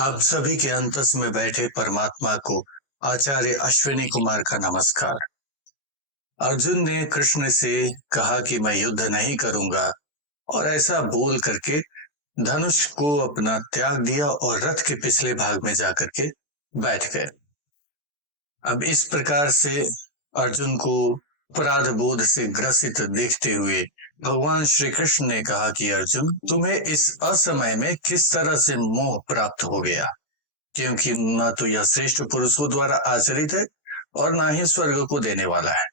आप सभी के अंतस में बैठे परमात्मा को आचार्य अश्विनी कुमार का नमस्कार। अर्जुन ने कृष्ण से कहा कि मैं युद्ध नहीं करूंगा और ऐसा बोल करके धनुष को अपना त्याग दिया और रथ के पिछले भाग में जाकर के बैठ गए। अब इस प्रकार से अर्जुन को अपराध बोध से ग्रसित देखते हुए भगवान श्री कृष्ण ने कहा कि अर्जुन, तुम्हें इस असमय में किस तरह से मोह प्राप्त हो गया, क्योंकि न तो यह श्रेष्ठ पुरुषों द्वारा आचरित है और ना ही स्वर्ग को देने वाला है,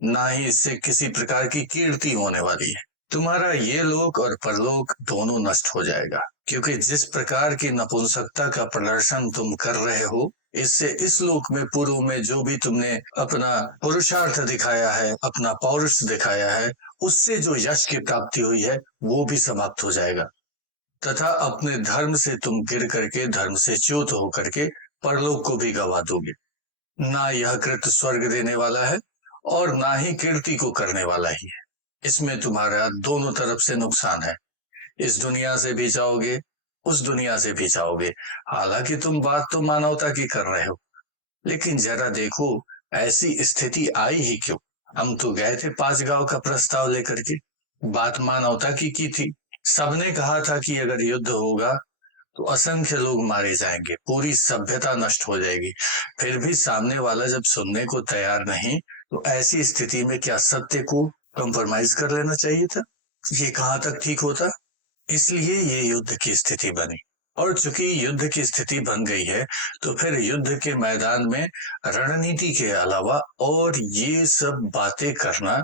ना ही इससे किसी प्रकार की कीर्ति होने वाली है। तुम्हारा ये लोक और परलोक दोनों नष्ट हो जाएगा, क्योंकि जिस प्रकार की नपुंसकता का प्रदर्शन तुम कर रहे हो, इससे इस लोक में पूर्व में जो भी तुमने अपना पुरुषार्थ दिखाया है, अपना पौरुष दिखाया है, उससे जो यश की प्राप्ति हुई है वो भी समाप्त हो जाएगा तथा अपने धर्म से तुम गिर करके धर्म से च्युत होकर के परलोक को भी गवा दोगे। ना यह कृत स्वर्ग देने वाला है और ना ही कीर्ति को करने वाला ही है। इसमें तुम्हारा दोनों तरफ से नुकसान है। इस दुनिया से भी जाओगे, उस दुनिया से भी जाओगे। हालांकि तुम बात तो मानवता की कर रहे हो, लेकिन जरा देखो ऐसी स्थिति आई ही क्यों। हम तो गए थे 5 गांव का प्रस्ताव लेकर के, बात मानवता की थी। सबने कहा था कि अगर युद्ध होगा तो असंख्य लोग मारे जाएंगे, पूरी सभ्यता नष्ट हो जाएगी। फिर भी सामने वाला जब सुनने को तैयार नहीं, तो ऐसी स्थिति में क्या सत्य को कॉम्प्रोमाइज कर लेना चाहिए था? ये कहाँ तक ठीक होता? इसलिए ये युद्ध की स्थिति बनी, और चूंकि युद्ध की स्थिति बन गई है तो फिर युद्ध के मैदान में रणनीति के अलावा और ये सब बातें करना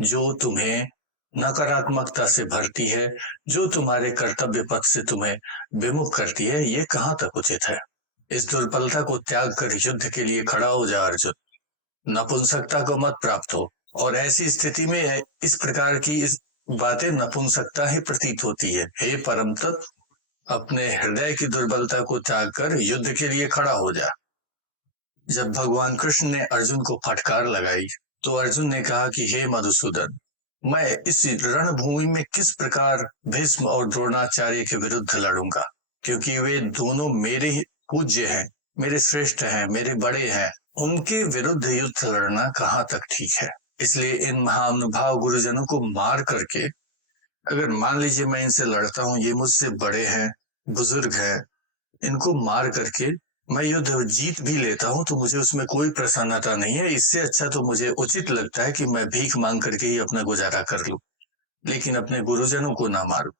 जो तुम्हें नकारात्मकता से भरती है, जो तुम्हारे कर्तव्य पथ से तुम्हें विमुख करती है, ये कहाँ तक उचित है। इस दुर्बलता को त्याग कर युद्ध के लिए खड़ा हो जा अर्जुन। नपुंसकता को मत प्राप्त हो, और ऐसी स्थिति में इस प्रकार की इस बातें नपुंसकता ही प्रतीत होती है। हे परम तत्व, अपने हृदय की दुर्बलता को त्याग कर युद्ध के लिए खड़ा हो जा। जब भगवान कृष्ण ने अर्जुन को फटकार लगाई तो अर्जुन ने कहा कि हे मधुसूदन, मैं इस रणभूमि में किस प्रकार भीष्म और द्रोणाचार्य के विरुद्ध लड़ूंगा, क्योंकि वे दोनों मेरे पूज्य हैं, मेरे श्रेष्ठ हैं, मेरे बड़े हैं। उनके विरुद्ध युद्ध लड़ना कहाँ तक ठीक है। इसलिए इन महानुभाव गुरुजनों को मार करके, अगर मान लीजिए मैं इनसे लड़ता हूँ, ये मुझसे बड़े हैं, बुजुर्ग हैं, इनको मार करके मैं युद्ध जीत भी लेता हूँ तो मुझे उसमें कोई प्रसन्नता नहीं है। इससे अच्छा तो मुझे उचित लगता है कि मैं भीख मांग करके ही अपना गुजारा कर लूं, लेकिन अपने गुरुजनों को ना मारूं।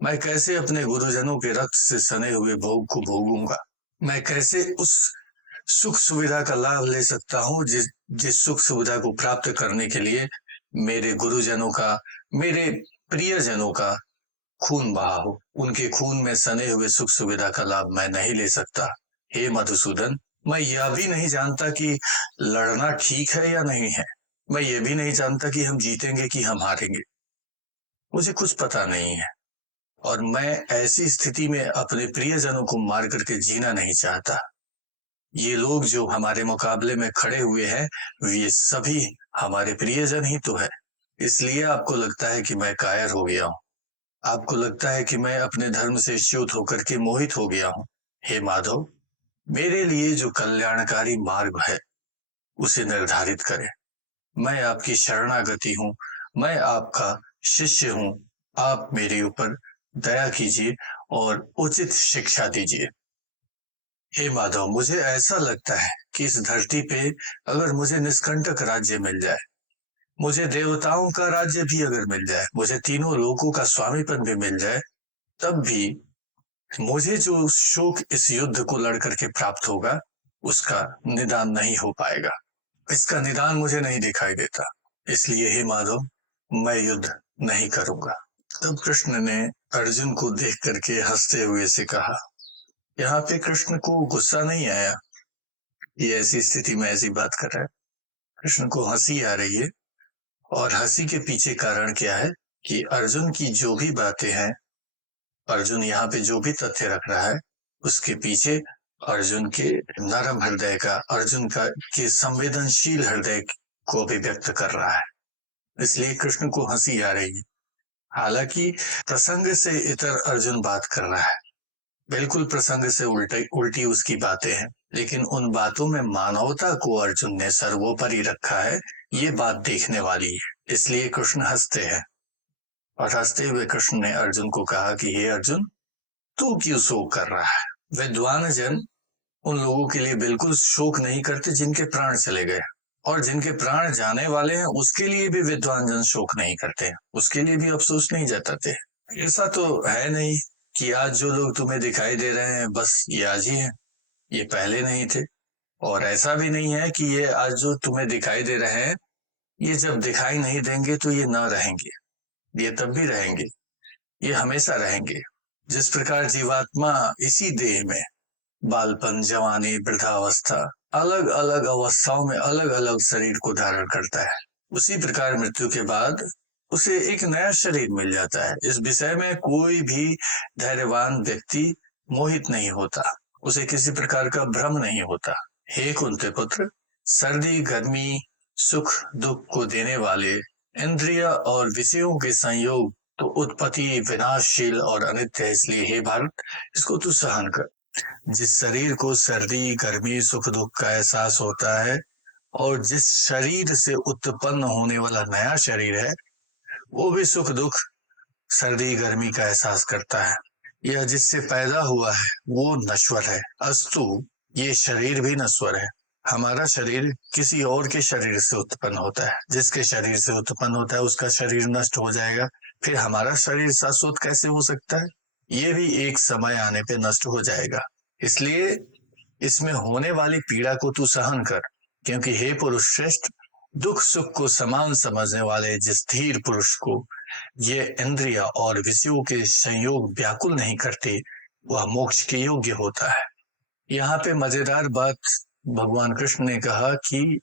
मैं कैसे अपने गुरुजनों के रक्त से सने हुए भोग को भोगूंगा? मैं कैसे उस सुख सुविधा का लाभ ले सकता हूँ जिस सुख सुविधा को प्राप्त करने के लिए मेरे गुरुजनों का, मेरे प्रियजनों का खून बहा हो? उनके खून में सने हुए सुख सुविधा का लाभ मैं नहीं ले सकता। हे मधुसूदन, मैं यह भी नहीं जानता कि लड़ना ठीक है या नहीं है। मैं यह भी नहीं जानता कि हम जीतेंगे कि हम हारेंगे। मुझे कुछ पता नहीं है, और मैं ऐसी स्थिति में अपने प्रियजनों को मार करके जीना नहीं चाहता। ये लोग जो हमारे मुकाबले में खड़े हुए हैं, ये सभी हमारे प्रियजन ही तो है। इसलिए आपको लगता है कि मैं कायर हो गया हूँ, आपको लगता है कि मैं अपने धर्म से च्युत होकर के मोहित हो गया हूँ। हे माधव, मेरे लिए जो कल्याणकारी मार्ग है उसे निर्धारित करें। मैं आपकी शरणागति हूँ, मैं आपका शिष्य हूँ। आप मेरे ऊपर दया कीजिए और उचित शिक्षा दीजिए। हे माधव, मुझे ऐसा लगता है कि इस धरती पे अगर मुझे निष्कंटक राज्य मिल जाए, मुझे देवताओं का राज्य भी अगर मिल जाए, मुझे तीनों लोकों का स्वामीपन भी मिल जाए, तब भी मुझे जो शोक इस युद्ध को लड़ करके प्राप्त होगा उसका निदान नहीं हो पाएगा। इसका निदान मुझे नहीं दिखाई देता। इसलिए हे माधव, मैं युद्ध नहीं करूंगा। तब कृष्ण ने अर्जुन को देख करके हंसते हुए से कहा। यहाँ पे कृष्ण को गुस्सा नहीं आया, ये ऐसी स्थिति में ऐसी बात कर रहा है। कृष्ण को हंसी आ रही है, और हंसी के पीछे कारण क्या है कि अर्जुन की जो भी बातें हैं, अर्जुन यहाँ पे जो भी तथ्य रख रहा है, उसके पीछे अर्जुन के नरम हृदय का, अर्जुन का के संवेदनशील हृदय को अभिव्यक्त कर रहा है। इसलिए कृष्ण को हंसी आ रही है। हालांकि प्रसंग से इतर अर्जुन बात कर रहा है, बिल्कुल प्रसंग से उल्टी उसकी बातें हैं, लेकिन उन बातों में मानवता को अर्जुन ने सर्वोपरि रखा है, ये बात देखने वाली है। इसलिए कृष्ण हंसते हैं और हंसते हुए कृष्ण ने अर्जुन को कहा कि हे अर्जुन, तू क्यों शोक कर रहा है? विद्वान जन उन लोगों के लिए बिल्कुल शोक नहीं करते जिनके प्राण चले गए, और जिनके प्राण जाने वाले हैं उसके लिए भी विद्वान जन शोक नहीं करते, उसके लिए भी अफसोस नहीं जताते। ऐसा तो है नहीं कि आज जो लोग तुम्हें दिखाई दे रहे हैं बस ये आज ही हैं, ये पहले नहीं थे। और ऐसा भी नहीं है कि ये आज जो तुम्हें दिखाई दे रहे हैं ये जब दिखाई नहीं देंगे तो ये न रहेंगे, ये तब भी रहेंगे, ये हमेशा रहेंगे। जिस प्रकार जीवात्मा इसी देह में बालपन, जवानी, वृद्धावस्था, अलग अलग अवस्थाओं में अलग अलग शरीर को धारण करता है, उसी प्रकार मृत्यु के बाद उसे एक नया शरीर मिल जाता है। इस विषय में कोई भी धैर्यवान व्यक्ति मोहित नहीं होता, उसे किसी प्रकार का भ्रम नहीं होता। हे कुंती पुत्र, सर्दी, गर्मी, सुख दुख को देने वाले इंद्रिय और विषयों के संयोग तो उत्पत्ति, विनाशशील और अनित्य है। इसलिए हे भारत, इसको तू सहन कर। जिस शरीर को सर्दी, गर्मी, सुख दुख का एहसास होता है और जिस शरीर से उत्पन्न होने वाला नया शरीर है वो भी सुख दुख, सर्दी, गर्मी का एहसास करता है। यह जिससे पैदा हुआ है वो नश्वर है, अस्तु ये शरीर भी नश्वर है। हमारा शरीर किसी और के शरीर से उत्पन्न होता है, जिसके शरीर से उत्पन्न होता है उसका शरीर नष्ट हो जाएगा, फिर हमारा शरीर शाश्वत कैसे हो सकता है? ये भी एक समय आने पे नष्ट हो जाएगा। इसलिए इसमें होने वाली पीड़ा को तू सहन कर, क्योंकि हे पुरुष श्रेष्ठ, दुख सुख को समान समझने वाले जिस धीर पुरुष को ये इंद्रिय और विषयों के संयोग व्याकुल नहीं करते वह मोक्ष के योग्य होता है। यहाँ पे मजेदार बात भगवान कृष्ण ने कहा कि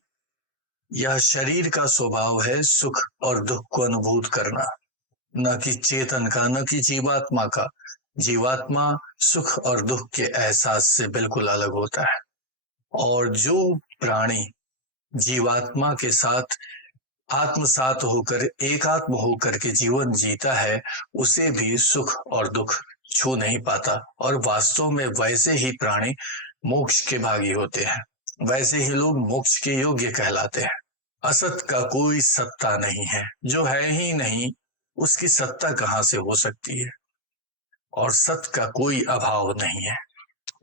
यह शरीर का स्वभाव है सुख और दुख को अनुभूत करना, न कि चेतन का, न कि जीवात्मा का। जीवात्मा सुख और दुख के एहसास से बिल्कुल अलग होता है, और जो प्राणी जीवात्मा के साथ आत्मसात होकर, एकात्म होकर के जीवन जीता है, उसे भी सुख और दुख छू नहीं पाता, और वास्तव में वैसे ही प्राणी मोक्ष के भागी होते हैं, वैसे ही लोग मोक्ष के योग्य कहलाते हैं। असत का कोई सत्ता नहीं है, जो है ही नहीं उसकी सत्ता कहां से हो सकती है, और सत का कोई अभाव नहीं है।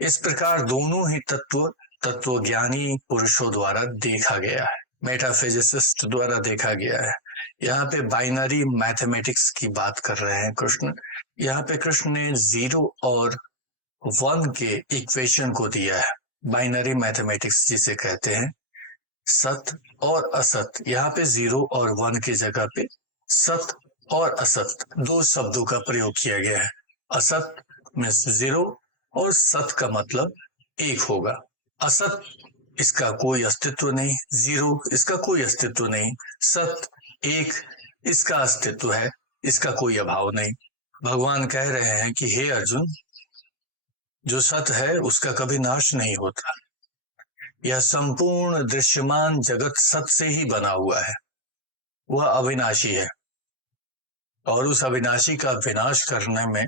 इस प्रकार दोनों ही तत्वज्ञानी पुरुषों द्वारा देखा गया है, मेटाफिजिसिस्ट द्वारा देखा गया है। यहाँ पे बाइनरी मैथमेटिक्स की बात कर रहे हैं कृष्ण। यहाँ पे कृष्ण ने 0 और 1 के इक्वेशन को दिया है, बाइनरी मैथमेटिक्स जिसे कहते हैं, सत और असत। यहाँ पे 0 और 1 की जगह पे सत और असत दो शब्दों का प्रयोग किया गया है। असत मीन्स 0 और सत का मतलब 1 होगा। असत इसका कोई अस्तित्व नहीं, 0 इसका कोई अस्तित्व नहीं, सत 1 इसका अस्तित्व है, इसका कोई अभाव नहीं। भगवान कह रहे हैं कि हे अर्जुन, जो सत है उसका कभी नाश नहीं होता, यह संपूर्ण दृश्यमान जगत सत से ही बना हुआ है, वह अविनाशी है, और उस अविनाशी का विनाश करने में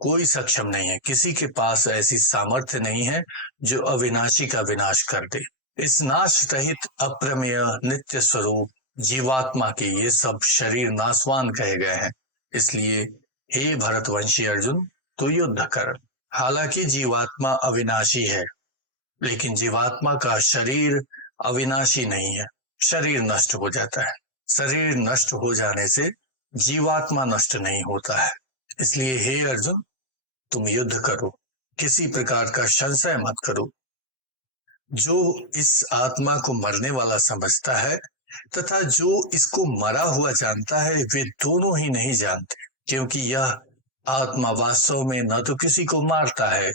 कोई सक्षम नहीं है, किसी के पास ऐसी सामर्थ्य नहीं है जो अविनाशी का विनाश कर दे। इस नाश रहित अप्रमेय नित्य स्वरूप जीवात्मा के ये सब शरीर नासवान कहे गए हैं। इसलिए हे भरतवंशी अर्जुन, तू युद्ध कर। हालांकि जीवात्मा अविनाशी है, लेकिन जीवात्मा का शरीर अविनाशी नहीं है, शरीर नष्ट हो जाता है। शरीर नष्ट हो जाने से जीवात्मा नष्ट नहीं होता है। इसलिए हे अर्जुन, तुम युद्ध करो, किसी प्रकार का संशय मत करो। जो इस आत्मा को मरने वाला समझता है तथा जो इसको मरा हुआ जानता है, वे दोनों ही नहीं जानते, क्योंकि यह आत्मा वास्तव में न तो किसी को मारता है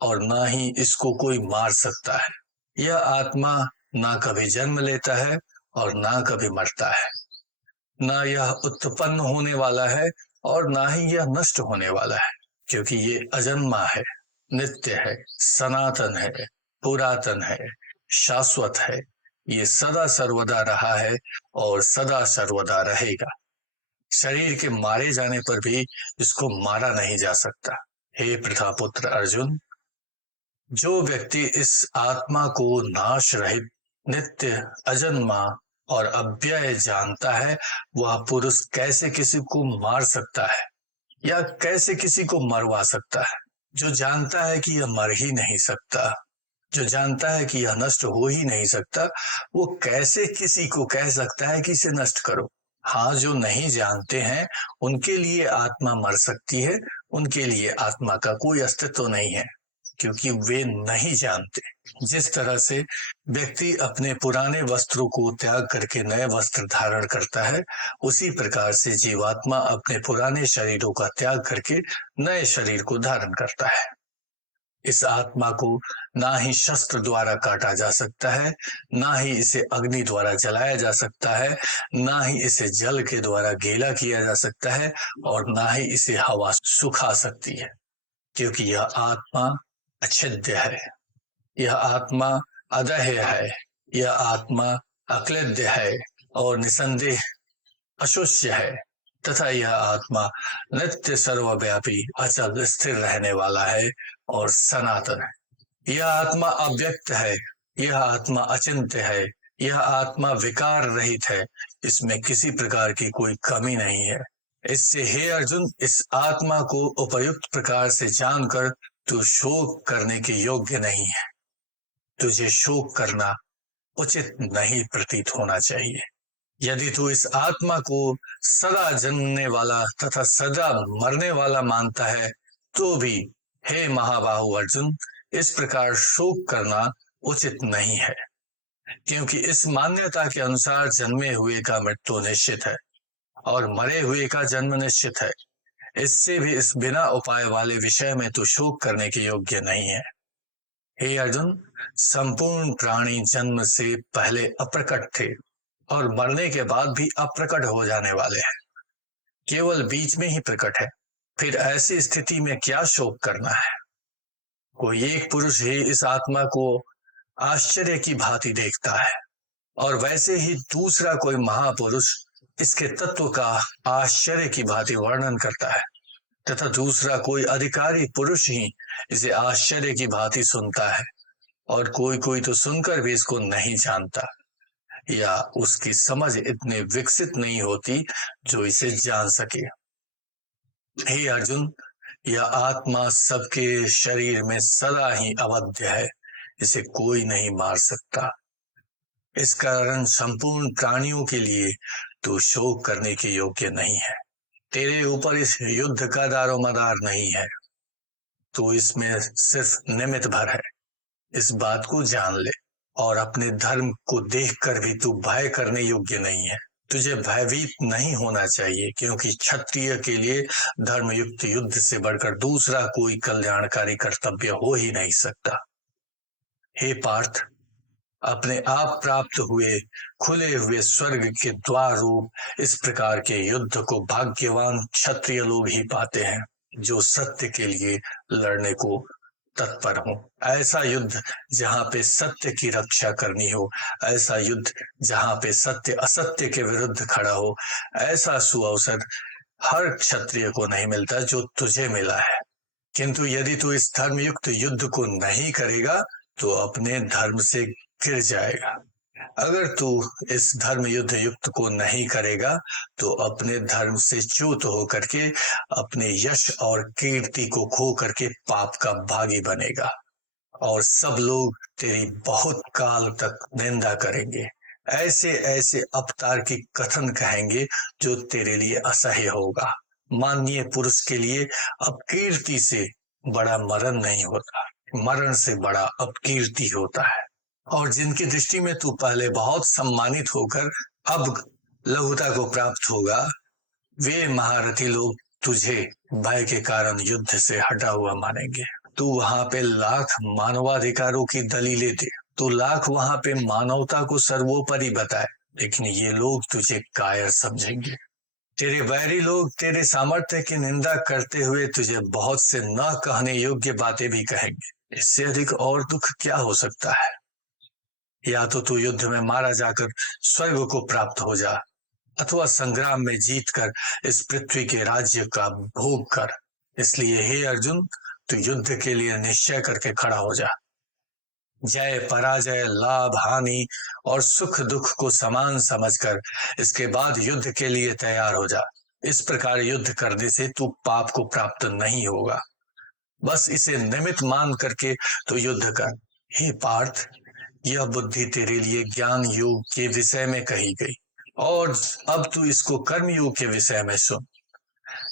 और न ही इसको कोई मार सकता है। यह आत्मा ना कभी जन्म लेता है और ना कभी मरता है, ना यह उत्पन्न होने वाला है और ना ही यह नष्ट होने वाला है, क्योंकि ये अजन्मा है, नित्य है, सनातन है, पुरातन है, शाश्वत है। ये सदा सर्वदा रहा है और सदा सर्वदा रहेगा। शरीर के मारे जाने पर भी इसको मारा नहीं जा सकता। हे प्रथापुत्र अर्जुन, जो व्यक्ति इस आत्मा को नाश रहित, नित्य, अजन्मा और अव्यय जानता है, वह पुरुष कैसे किसी को मार सकता है या कैसे किसी को मरवा सकता है? जो जानता है कि यह मर ही नहीं सकता, जो जानता है कि यह नष्ट हो ही नहीं सकता, वो कैसे किसी को कह सकता है कि इसे नष्ट करो? हाँ, जो नहीं जानते हैं उनके लिए आत्मा मर सकती है, उनके लिए आत्मा का कोई अस्तित्व नहीं है, क्योंकि वे नहीं जानते। जिस तरह से व्यक्ति अपने पुराने वस्त्रों को त्याग करके नए वस्त्र धारण करता है, उसी प्रकार से जीवात्मा अपने पुराने शरीरों का त्याग करके नए शरीर को धारण करता है। इस आत्मा को ना ही शस्त्र द्वारा काटा जा सकता है, ना ही इसे अग्नि द्वारा जलाया जा सकता है, ना ही इसे जल के द्वारा गीला किया जा सकता है, और ना ही इसे हवा सुखा सकती है, क्योंकि यह आत्मा अछिद्य है, यह आत्मा अदह्य है, यह आत्मा अक्लेद्य है और निसंदेह अशुष्य है, तथा यह आत्मा नित्य, सर्वव्यापी, अचल, स्थिर रहने वाला है और सनातन है। यह आत्मा अव्यक्त है, यह आत्मा अचिंत्य है, यह आत्मा विकार रहित है, इसमें किसी प्रकार की कोई कमी नहीं है। इससे हे अर्जुन, इस आत्मा को उपयुक्त प्रकार से जानकर तू शोक करने के योग्य नहीं है। तुझे शोक करना उचित नहीं प्रतीत होना चाहिए। यदि तू इस आत्मा को सदा जन्मने वाला तथा सदा मरने वाला मानता है, तो भी हे महाबाहु अर्जुन, इस प्रकार शोक करना उचित नहीं है, क्योंकि इस मान्यता के अनुसार जन्मे हुए का मृत्यु निश्चित है और मरे हुए का जन्म निश्चित है। इससे भी इस बिना उपाय वाले विषय में तू शोक करने के योग्य नहीं है। हे अर्जुन, संपूर्ण प्राणी जन्म से पहले अप्रकट थे और मरने के बाद भी अप्रकट हो जाने वाले हैं, केवल बीच में ही प्रकट है। फिर ऐसी स्थिति में क्या शोक करना है? कोई एक पुरुष ही इस आत्मा को आश्चर्य की भांति देखता है, और वैसे ही दूसरा कोई महापुरुष इसके तत्व का आश्चर्य की भांति वर्णन करता है, तथा दूसरा कोई अधिकारी पुरुष ही इसे आश्चर्य की भांति सुनता है, और कोई कोई तो सुनकर भी इसको नहीं जानता या उसकी समझ इतनी विकसित नहीं होती जो इसे जान सके। हे अर्जुन, यह आत्मा सबके शरीर में सदा ही अवध्य है, इसे कोई नहीं मार सकता। इस कारण संपूर्ण प्राणियों के लिए तू शोक करने के योग्य नहीं है। तेरे ऊपर इस युद्ध का दारोमदार नहीं है, तू इसमें सिर्फ निमित्त भर है। इस बात को जान ले, और अपने धर्म को देखकर भी तू भय करने योग्य नहीं है। तुझे भयभीत नहीं होना चाहिए, क्योंकि क्षत्रिय के लिए धर्मयुक्त युद्ध से बढ़कर दूसरा कोई कल्याणकारी कर्तव्य हो ही नहीं सकता। हे पार्थ, अपने आप प्राप्त हुए खुले हुए स्वर्ग के द्वार रूप इस प्रकार के युद्ध को भाग्यवान क्षत्रिय लोग ही पाते हैं, जो सत्य के लिए लड़ने को तत्पर हो। ऐसा युद्ध जहां पे सत्य की रक्षा करनी हो, ऐसा युद्ध जहां पे सत्य असत्य के विरुद्ध खड़ा हो, ऐसा सुअवसर हर क्षत्रिय को नहीं मिलता जो तुझे मिला है। किंतु यदि तू इस धर्मयुक्त युद्ध को नहीं करेगा तो अपने धर्म से गिर जाएगा। अगर तू इस धर्म युद्ध युक्त को नहीं करेगा तो अपने धर्म से च्युत होकर के अपने यश और कीर्ति को खो करके पाप का भागी बनेगा, और सब लोग तेरी बहुत काल तक निंदा करेंगे, ऐसे ऐसे अपतार्किक कथन कहेंगे जो तेरे लिए असह्य होगा। माननीय पुरुष के लिए अपकीर्ति से बड़ा मरण नहीं होता, मरण से बड़ा अपकीर्ति होता है। और जिनकी दृष्टि में तू पहले बहुत सम्मानित होकर अब लघुता को प्राप्त होगा, वे महारथी लोग तुझे भय के कारण युद्ध से हटा हुआ मानेंगे। तू वहां पे लाख मानवाधिकारों की दलीलें दे, तू लाख वहां पे मानवता को सर्वोपरि बताए, लेकिन ये लोग तुझे कायर समझेंगे। तेरे वैरी लोग तेरे सामर्थ्य की निंदा करते हुए तुझे बहुत से न कहने योग्य बातें भी कहेंगे। इससे अधिक और दुख क्या हो सकता है? या तो तू युद्ध में मारा जाकर स्वर्ग को प्राप्त हो जा, अथवा संग्राम में जीतकर इस पृथ्वी के राज्य का भोग कर। इसलिए हे अर्जुन, तो युद्ध के लिए निश्चय करके खड़ा हो जा। जय पराजय, लाभ हानि और सुख दुख को समान समझकर इसके बाद युद्ध के लिए तैयार हो जा। इस प्रकार युद्ध करने से तू पाप को प्राप्त नहीं होगा, बस इसे निमित्त मान करके तो युद्ध कर। हे पार्थ, यह बुद्धि तेरे लिए ज्ञान योग के विषय में कही गई, और अब तू इसको कर्म योग के विषय में सुन।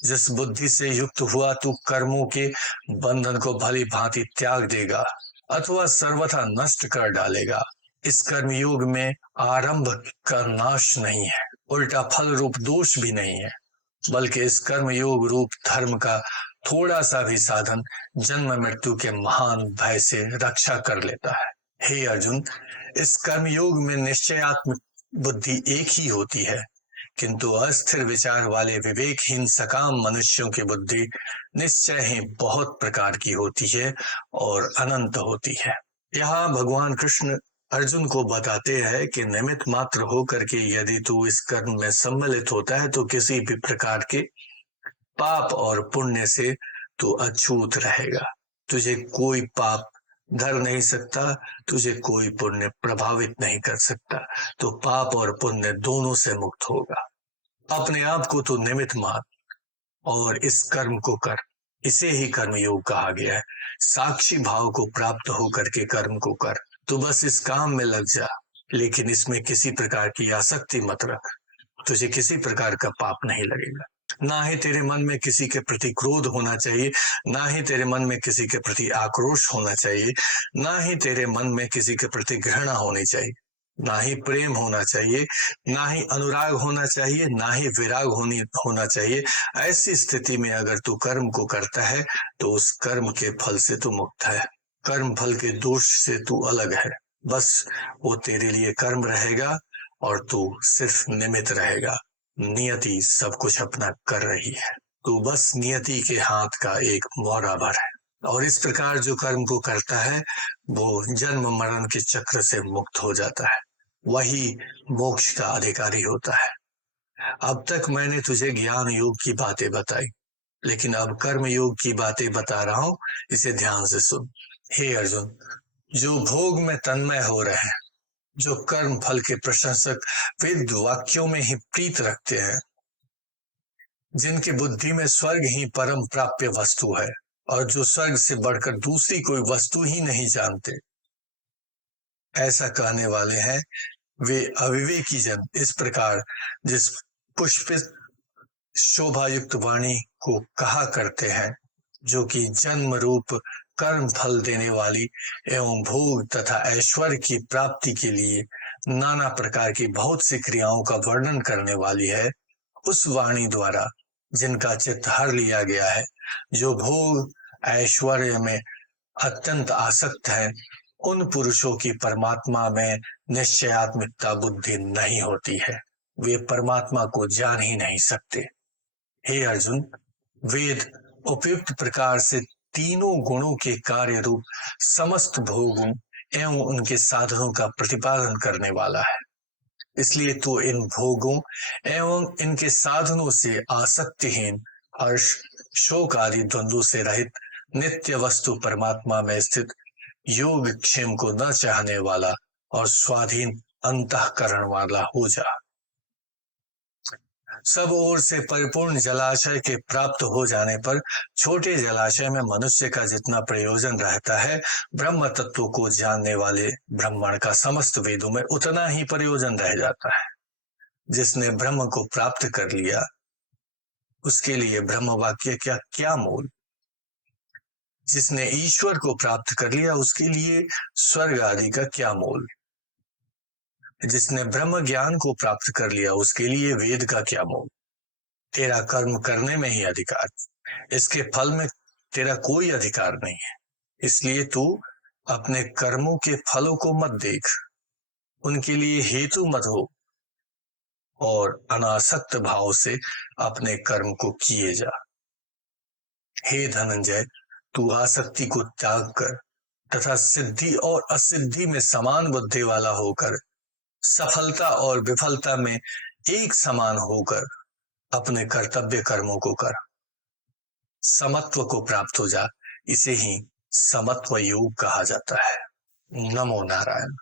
जिस बुद्धि से युक्त हुआ तू कर्मों के बंधन को भली भांति त्याग देगा अथवा सर्वथा नष्ट कर डालेगा। इस कर्मयोग में आरंभ का नाश नहीं है, उल्टा फल रूप दोष भी नहीं है, बल्कि इस कर्मयोग रूप धर्म का थोड़ा सा भी साधन जन्म मृत्यु के महान भय से रक्षा कर लेता है। हे अर्जुन, इस कर्मयोग में निश्चयात्मक बुद्धि एक ही होती है, किंतु अस्थिर विचार वाले विवेकहीन सकाम मनुष्यों की बुद्धि निश्चय ही बहुत प्रकार की होती है और अनंत होती है। यहाँ भगवान कृष्ण अर्जुन को बताते हैं कि निमित्त मात्र होकर के यदि तू इस कर्म में सम्मिलित होता है तो किसी भी प्रकार के पाप और पुण्य से तू अछूत रहेगा। तुझे कोई पाप धर नहीं सकता, तुझे कोई पुण्य प्रभावित नहीं कर सकता, तो पाप और पुण्य दोनों से मुक्त होगा। अपने आप को तो निमित्त मान और इस कर्म को कर। इसे ही कर्मयोग कहा गया है। साक्षी भाव को प्राप्त होकर के कर्म को कर। तो बस इस काम में लग जा, लेकिन इसमें किसी प्रकार की आसक्ति मत रख। तुझे किसी प्रकार का पाप नहीं लगेगा। ना ही तेरे मन में किसी के प्रति क्रोध होना चाहिए, ना ही तेरे मन में किसी के प्रति आक्रोश होना चाहिए, ना ही तेरे मन में किसी के प्रति घृणा होनी चाहिए, ना ही प्रेम होना चाहिए, ना ही अनुराग होना चाहिए, ना ही विराग होना चाहिए। ऐसी स्थिति में अगर तू कर्म को करता है तो उस कर्म के फल से तू मुक्त है, कर्म फल के दोष से तू अलग है। बस वो तेरे लिए कर्म रहेगा और तू सिर्फ निमित्त रहेगा। नियति सब कुछ अपना कर रही है, तू बस नियति के हाथ का एक मोहरा भर है। और इस प्रकार जो कर्म को करता है वो जन्म मरण के चक्र से मुक्त हो जाता है, वही मोक्ष का अधिकारी होता है। अब तक मैंने तुझे ज्ञान योग की बातें बताई, लेकिन अब कर्म योग की बातें बता रहा हूं, इसे ध्यान से सुन। हे अर्जुन, जो भोग में तन्मय हो रहे हैं, जो कर्म फल के प्रशंसक वेद वाक्यों में ही प्रीत रखते हैं, जिनकी बुद्धि में स्वर्ग ही परम प्राप्य वस्तु है और जो स्वर्ग से बढ़कर दूसरी कोई वस्तु ही नहीं जानते, ऐसा कहने वाले हैं वे अविवेकी जन। इस प्रकार जिस पुष्पित शोभा युक्त वाणी को कहा करते हैं, जो कि जन्म रूप कर्म फल देने वाली एवं भोग तथा ऐश्वर्य की प्राप्ति के लिए नाना प्रकार की बहुत सी क्रियाओं का वर्णन करने वाली है, उस वाणी द्वारा जिनका चित्त हर लिया गया है, जो भोग ऐश्वर्य में अत्यंत आसक्त है, उन पुरुषों की परमात्मा में निश्चयात्मिकता बुद्धि नहीं होती है। वे परमात्मा को जान ही नहीं सकते। हे अर्जुन, वेद उपयुक्त प्रकार से तीनों गुणों के कार्य रूप समस्त भोगों एवं उनके साधनों का प्रतिपादन करने वाला है। इसलिए तो इन भोगों एवं इनके साधनों से आसक्तिहीन, हर्ष शोक आदि द्वंद्वों से रहित नित्य वस्तु परमात्मा में स्थित योग क्षेम को न चाहने वाला और स्वाधीन अंतःकरण वाला हो जा। सब ओर से परिपूर्ण जलाशय के प्राप्त हो जाने पर छोटे जलाशय में मनुष्य का जितना प्रयोजन रहता है, ब्रह्म तत्व को जानने वाले ब्राह्मण का समस्त वेदों में उतना ही प्रयोजन रह जाता है। जिसने ब्रह्म को प्राप्त कर लिया उसके लिए ब्रह्म वाक्य क्या क्या मोल। जिसने ईश्वर को प्राप्त कर लिया उसके लिए स्वर्ग आदि का क्या मोल। जिसने ब्रह्म ज्ञान को प्राप्त कर लिया उसके लिए वेद का क्या मोल। तेरा कर्म करने में ही अधिकार, इसके फल में तेरा कोई अधिकार नहीं है। इसलिए तू अपने कर्मों के फलों को मत देख, उनके लिए हेतु मत हो और अनासक्त भाव से अपने कर्म को किए जा। हे धनंजय, तू आसक्ति को त्याग कर तथा सिद्धि और असिद्धि में समान बुद्धि वाला होकर, सफलता और विफलता में एक समान होकर अपने कर्तव्य कर्मों को कर। समत्व को प्राप्त हो जा, इसे ही समत्व योग कहा जाता है। नमो नारायण।